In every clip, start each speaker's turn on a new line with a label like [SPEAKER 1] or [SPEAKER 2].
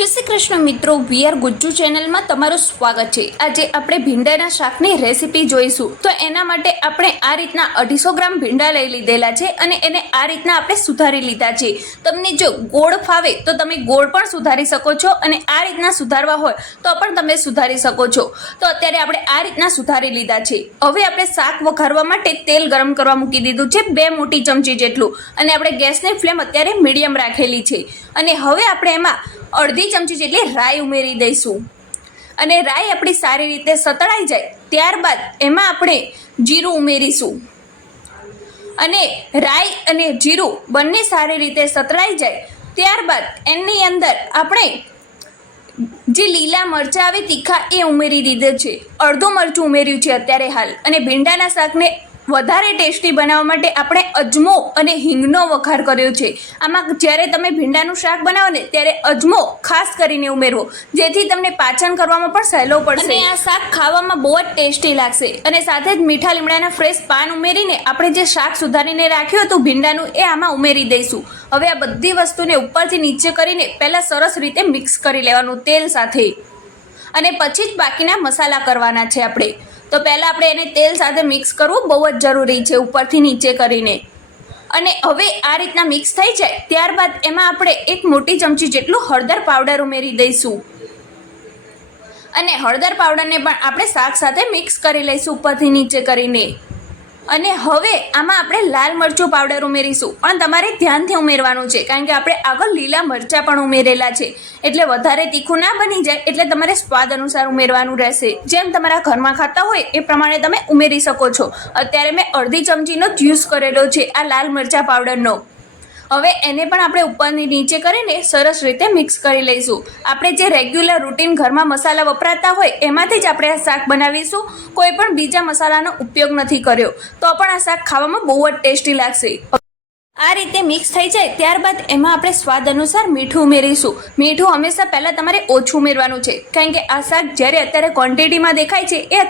[SPEAKER 1] જય શ્રી કૃષ્ણ મિત્રો વીઆર ગુજ્જુ ચેનલમાં તમારું સ્વાગત છે. આજે આપણે ભીંડાના શાકની રેસીપી જોઈશું. તો એના માટે આપણે આ રીતના અઢીસો ગ્રામ ભીંડા લઈ લીધેલા છે અને એને આ રીતના આપણે સુધારી લીધા છે. તમને જો ગોળ ફાવે તો તમે ગોળ પણ સુધારી શકો છો અને આ રીતના સુધારવા હોય તો પણ તમે સુધારી શકો છો. તો અત્યારે આપણે આ રીતના સુધારી લીધા છે. હવે આપણે શાક વઘારવા માટે તેલ ગરમ કરવા મૂકી દીધું છે બે મોટી ચમચી જેટલું. અને આપણે ગેસની ફ્લેમ અત્યારે મીડિયમ રાખેલી છે. અને હવે આપણે એમાં અડધી ચમચી જેટલી રાઈ ઉમેરી દઈશું. અને રાઈ આપણી સારી રીતે સતળાઈ જાય ત્યારબાદ એમાં આપણે જીરું ઉમેરીશું. અને રાઈ અને જીરું બંને સારી રીતે સતળાઈ જાય ત્યારબાદ એની અંદર આપણે જે લીલા મરચાં આવે તીખા એ ઉમેરી દીધા છે. અડધું મરચું ઉમેર્યું છે અત્યારે હાલ. અને ભીંડાના શાકને વધારે ટેસ્ટી બનાવવા માટે આપણે અજમો અને હિંગનો વઘાર કર્યો છે. આમાં જ્યારે તમે ભીંડાનું શાક બનાવો ને, ત્યારે અજમો ખાસ કરીને ઉમેરવો, જેથી તમને પાચન કરવામાં પણ સહેલો પડશે. આ શાક ખાવામાં બહુ જ ટેસ્ટી લાગશે. અને સાથે જ મીઠા લીમડાના ફ્રેશ પાન ઉમેરીને આપણે જે શાક સુધારીને રાખ્યું હતું ભીંડાનું, એ આમાં ઉમેરી દઈશું. હવે આ બધી વસ્તુને ઉપરથી નીચે કરીને પહેલાં સરસ રીતે મિક્સ કરી લેવાનું તેલ સાથે. અને પછી જ બાકીના મસાલા કરવાના છે આપણે. તો પહેલાં આપણે એને તેલ સાથે મિક્સ કરવું બહુ જ જરૂરી છે, ઉપરથી નીચે કરીને. અને હવે આ રીતના મિક્સ થઈ જાય, ત્યારબાદ એમાં આપણે એક મોટી ચમચી જેટલું હળદર પાવડર ઉમેરી દઈશું. અને હળદર પાવડરને પણ આપણે શાક સાથે મિક્સ કરી લઈશું, ઉપરથી નીચે કરીને. અને હવે આમાં આપણે લાલ મરચું પાવડર ઉમેરીશું. પણ તમારે ધ્યાનથી ઉમેરવાનું છે, કારણ કે આપણે આગળ લીલા મરચાં પણ ઉમેરેલા છે. એટલે વધારે તીખું ના બની જાય, એટલે તમારે સ્વાદ અનુસાર ઉમેરવાનું રહેશે. જેમ તમારા ઘરમાં ખાતા હોય, એ પ્રમાણે તમે ઉમેરી શકો છો. અત્યારે મેં અડધી ચમચીનો જ યુઝ કરેલો છે, આ લાલ મરચાં પાવડરનો હવે એને પણ આપણે ઉપરની નીચે કરીને સરસ રીતે મિક્સ કરી લઈશું. આપણે જે રેગ્યુલર રૂટીન ઘરમાં મસાલા વપરાતા હોય, એમાંથી જ આપણે આ શાક બનાવીશું. કોઈ પણ બીજા મસાલાનો ઉપયોગ નથી કર્યો. તો પણ આ શાક ખાવામાં બહુ જ ટેસ્ટી લાગશે. આ રીતે મિક્સ થઈ જાય, ત્યારબાદ એમાં આપણે સ્વાદ અનુસાર મીઠું ઉમેરીશું. મીઠું હંમેશા પહેલાં તમારે ઓછું ઉમેરવાનું છે. કારણ કે આ શાક જ્યારે અત્યારે ક્વોન્ટિટીમાં દેખાય છે, એ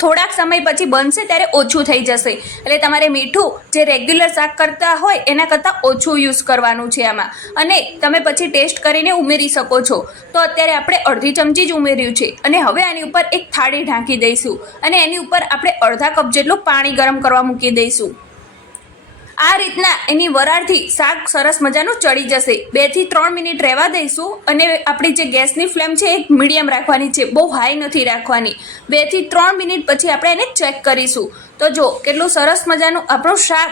[SPEAKER 1] થોડાક સમય પછી બનશે ત્યારે ઓછું થઈ જશે. એટલે તમારે મીઠું જે રેગ્યુલર શાક કરતા હોય એના કરતાં ઓછું યુઝ કરવાનું છે આમાં. અને તમે પછી ટેસ્ટ કરીને ઉમેરી શકો છો. તો અત્યારે આપણે અડધી ચમચી જ ઉમેર્યું છે. અને હવે આની ઉપર એક થાળી ઢાંકી દઈશું. અને એની ઉપર આપણે અડધા કપ જેટલું પાણી ગરમ કરવા મૂકી દઈશું. આ રીતના એની વરાળથી શાક સરસ મજાનું ચડી જશે. બેથી ત્રણ મિનિટ રહેવા દઈશું અને આપણી જે ગેસની ફ્લેમ છે એ મીડિયમ રાખવાની છે. બહુ હાઈ નથી રાખવાની. બેથી ત્રણ મિનિટ પછી આપણે એને ચેક કરીશું. તો જો, કેટલું સરસ મજાનું આપણું શાક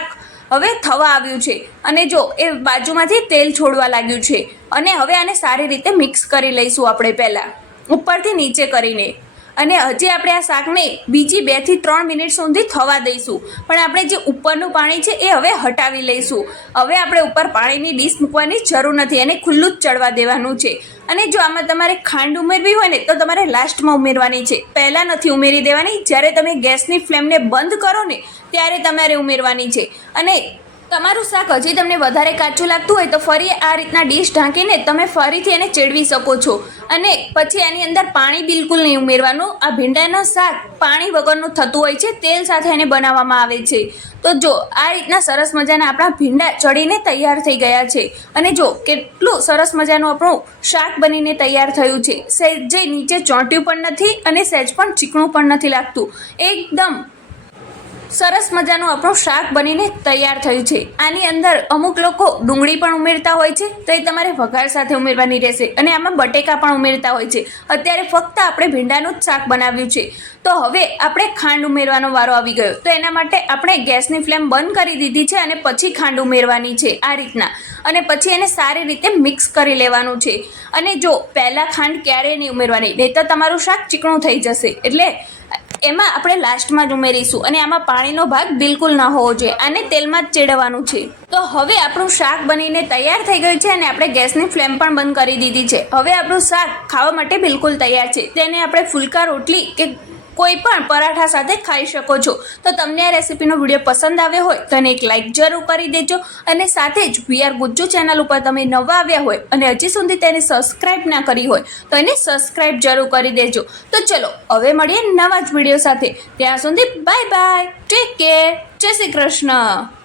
[SPEAKER 1] હવે થવા આવ્યું છે. અને જો, એ બાજુમાંથી તેલ છોડવા લાગ્યું છે. અને હવે આને સારી રીતે મિક્સ કરી લઈશું આપણે પહેલાં. ઉપરથી નીચે કરીને. અને હજી આપણે આ શાકને બીજી બેથી ત્રણ મિનિટ સુધી થવા દઈશું. પણ આપણે જે ઉપરનું પાણી છે એ હવે હટાવી લઈશું. હવે આપણે ઉપર પાણીની ડીશ મૂકવાની જરૂર નથી એને ખુલ્લું જ ચડવા દેવાનું છે. અને જો આમાં તમારે ખાંડ ઉમેરવી હોય ને તો તમારે લાસ્ટમાં ઉમેરવાની છે. પહેલાં નથી ઉમેરી દેવાની. જ્યારે તમે ગેસની ફ્લેમને બંધ કરો ને, ત્યારે તમારે ઉમેરવાની છે. અને તમારું શાક હજી તમને વધારે કાચું લાગતું હોય તો ફરી આ રીતના ડીશ ઢાંકીને તમે ફરીથી એને ચેડવી શકો છો. અને પછી એની અંદર પાણી બિલકુલ નહીં ઉમેરવાનું. આ ભીંડાનું શાક પાણી વગરનું થતું હોય છે, તેલ સાથે એને બનાવવામાં આવે છે. તો જો આ રીતના સરસ મજાના આપણા ભીંડા ચડીને તૈયાર થઈ ગયા છે. અને જો કેટલું સરસ મજાનું આપણું શાક બનીને તૈયાર થયું છે. સહેજ જે નીચે ચોંટ્યું પણ નથી અને સહેજ પણ ચીકણું પણ નથી લાગતું. એકદમ સરસ મજાનું આપણું શાક બનીને તૈયાર થયું છે. આની અંદર અમુક લોકો ડુંગળી પણ ઉમેરતા હોય છે, તો એ તમારે વઘાર સાથે ઉમેરવાની રહેશે અને આમાં બટેકા પણ ઉમેરતા હોય છે. અત્યારે ફક્ત આપણે ભીંડાનું જ શાક બનાવ્યું છે. તો હવે આપણે ખાંડ ઉમેરવાનો વારો આવી ગયો. તો એના માટે આપણે ગેસની ફ્લેમ બંધ કરી દીધી છે અને પછી ખાંડ ઉમેરવાની છે આ રીતના. અને પછી એને સારી રીતે મિક્સ કરી લેવાનું છે. અને જો પહેલાં ખાંડ ક્યારેય નહીં ઉમેરવાની, નહીં તો તમારું શાક ચીકણું થઈ જશે. એટલે એમાં આપણે લાસ્ટમાં જ ઉમેરીશું અને આમાં પાણીનો ભાગ બિલકુલ ન હોવો જોઈએ આને તેલમાં જ ચેડવાનું છે. તો હવે આપણું શાક બનીને તૈયાર થઈ ગયું છે અને આપણે ગેસની ફ્લેમ પણ બંધ કરી દીધી છે. હવે આપણું શાક ખાવા માટે બિલકુલ તૈયાર છે. તેને આપણે ફુલકા, રોટલી કે કોઈ પણ પરાઠા સાથે ખાઈ શકો છો. તો તમને આ રેસીપીનો વીડિયો પસંદ આવ્યો હોય, તો એક લાઇક જરૂર કરી દેજો અને સાથે જ વીઆર ગુજ્જુ ચેનલ ઉપર તમે નવા આવ્યા હોય અને હજી સુધી તેને સબસ્ક્રાઇબ ના કરી હોય, તો એને સબસ્ક્રાઇબ જરૂર કરી દેજો. તો ચલો, હવે મળીએ નવા જ વીડિયો સાથે. ત્યાં સુધી બાય બાય ટેક કેર જય શ્રી કૃષ્ણ.